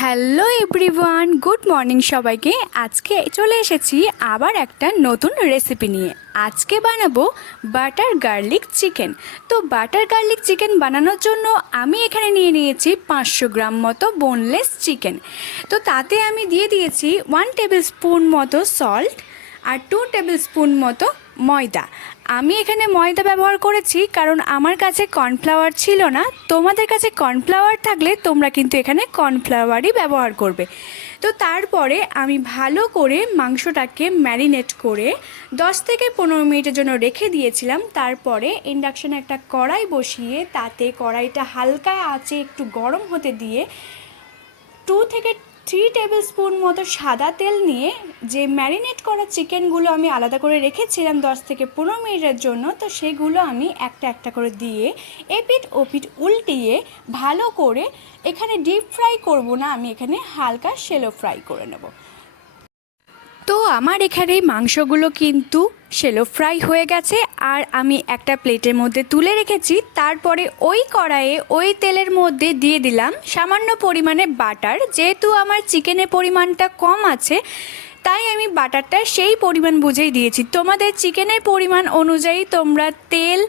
Hello everyone, good morning সবাইকে। আজকে চলে এসেছি আবার একটা নতুন রেসিপি নিয়ে। আজকে বানাবো বাটার গার্লিক চিকেন। তো বাটার গার্লিক চিকেন বানানোর জন্য আমি এখানে নিয়ে নিয়েছি পাঁচশো গ্রাম মতো বোনলেস চিকেন তো তাতে আমি দিয়ে দিয়েছি ওয়ান টেবিল স্পুন মতো সল্ট আর টু টেবিল স্পুন মতো ময়দা। আমি এখানে ময়দা ব্যবহার করেছি কারণ আমার কাছে কর্নফ্লাওয়ার ছিল না। তোমাদের কাছে কর্নফ্লাওয়ার থাকলে তোমরা কিন্তু এখানে কর্নফ্লাওয়ারই ব্যবহার করবে। তো তারপরে আমি ভালো করে মাংসটাকে ম্যারিনেট করে দশ থেকে পনেরো মিনিটের জন্য রেখে দিয়েছিলাম। তারপরে ইন্ডাকশানে একটা কড়াই বসিয়ে তাতে কড়াইটা হালকা আঁচে একটু গরম হতে দিয়ে টু থেকে থ্রি টেবিল স্পুন মতো সাদা তেল নিয়ে যে ম্যারিনেট করা চিকেনগুলো আমি আলাদা করে রেখেছিলাম দশ থেকে পনেরো মিনিটের জন্য, তো সেগুলো আমি একটা একটা করে দিয়ে এপিট ওপিট উল্টিয়ে ভালো করে এখানে ডিপ ফ্রাই করব না, আমি এখানে হালকা সেলো ফ্রাই করে নেব। তো আমার এখানে মাংসগুলো কিন্তু সেলো ফ্রাই হয়ে গেছে আর আমি একটা প্লেটের মধ্যে তুলে রেখেছি। তারপরে ওই কড়াইয়ে ওই তেলের মধ্যে দিয়ে দিলাম সামান্য পরিমাণে বাটার। যেহেতু আমার চিকেনের পরিমাণটা কম আছে, তাই আমি বাটারটা সেই পরিমাণ বুঝেই দিয়েছি। তোমাদের চিকেনের পরিমাণ অনুযায়ী তোমরা তেল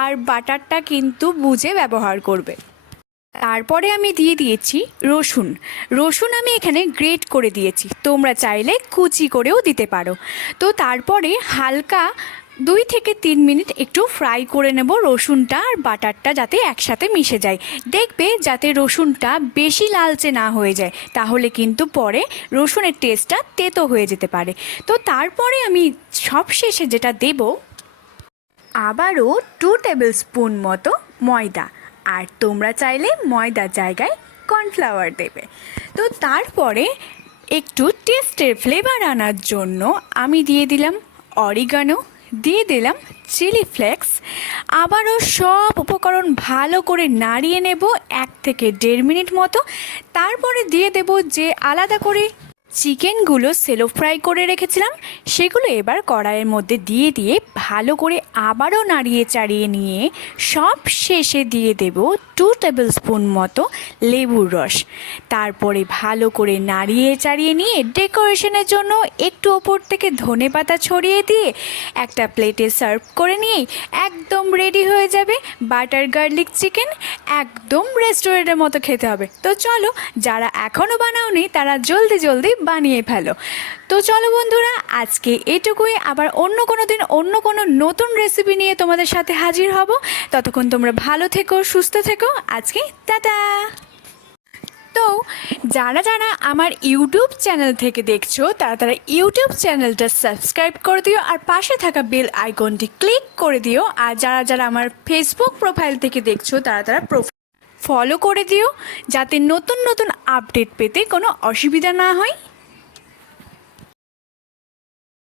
আর বাটারটা কিন্তু বুঝে ব্যবহার করবে। তারপরে আমি দিয়ে দিয়েছি রসুন। রসুন আমি এখানে গ্রেট করে দিয়েছি। তোমরা চাইলে কুচি করেও দিতে পারো। তো তারপরে হালকা দুই থেকে তিন মিনিট একটু ফ্রাই করে নেব রসুনটা আর বাটারটা যাতে একসাথে মিশে যায়। দেখবে যাতে রসুনটা বেশি লালচে না হয়ে যায়। তাহলে কিন্তু পরে রসুনের টেস্টটা তেতো হয়ে যেতে পারে। তো তারপরে আমি সবশেষে যেটা দেব, আবারও টু টেবিল স্পুন মতো ময়দা। আর তোমরা চাইলে ময়দার জায়গায় কর্নফ্লাওয়ার দেবে। তো তারপরে একটু টেস্টের ফ্লেভার আনার জন্য আমি দিয়ে দিলাম অরিগানো, দিয়ে দিলাম চিলি ফ্লেক্স। আবারও সব উপকরণ ভালো করে নাড়িয়ে নেব এক থেকে দেড় মিনিট মতো। তারপরে দিয়ে দেব যে আলাদা করে চিকেনগুলো সেলো ফ্রাই করে রেখেছিলাম, সেগুলো এবার কড়াইয়ের মধ্যে দিয়ে দিয়ে ভালো করে আবারও নাড়িয়ে চাড়িয়ে নিয়ে সব শেষে দিয়ে দেব টু টেবিল স্পুন মতো লেবুর রস। তারপরে ভালো করে নাড়িয়ে চাড়িয়ে নিয়ে ডেকোরেশনের জন্য একটু ওপর থেকে ধনে পাতা ছড়িয়ে দিয়ে একটা প্লেটে সার্ভ করে নিয়েই একদম রেডি হয়ে যাবে বাটার গার্লিক চিকেন, একদম রেস্টুরেন্টের মতো খেতে হবে। তো চলো, যারা এখনও বানাওনি তারা জলদি জলদি বানিয়ে ফেলো। তো চলো বন্ধুরা, আজকে এটুকুই। আবার অন্য কোনো দিন অন্য কোনো নতুন রেসিপি নিয়ে তোমাদের সাথে হাজির হব। ততক্ষণ তোমরা ভালো থেকো, সুস্থ থেকো। আজকে টাটা! তো যারা যারা আমার ইউটিউব চ্যানেল থেকে দেখছ, তারা তারা ইউটিউব চ্যানেলটা সাবস্ক্রাইব করে দিও আর পাশে থাকা বেল আইকনটি ক্লিক করে দিও। আর যারা যারা আমার ফেসবুক প্রোফাইল থেকে দেখছ, তারা তারা ফলো করে দিও, যাতে নতুন নতুন আপডেট পেতে কোনো অসুবিধা না হয়।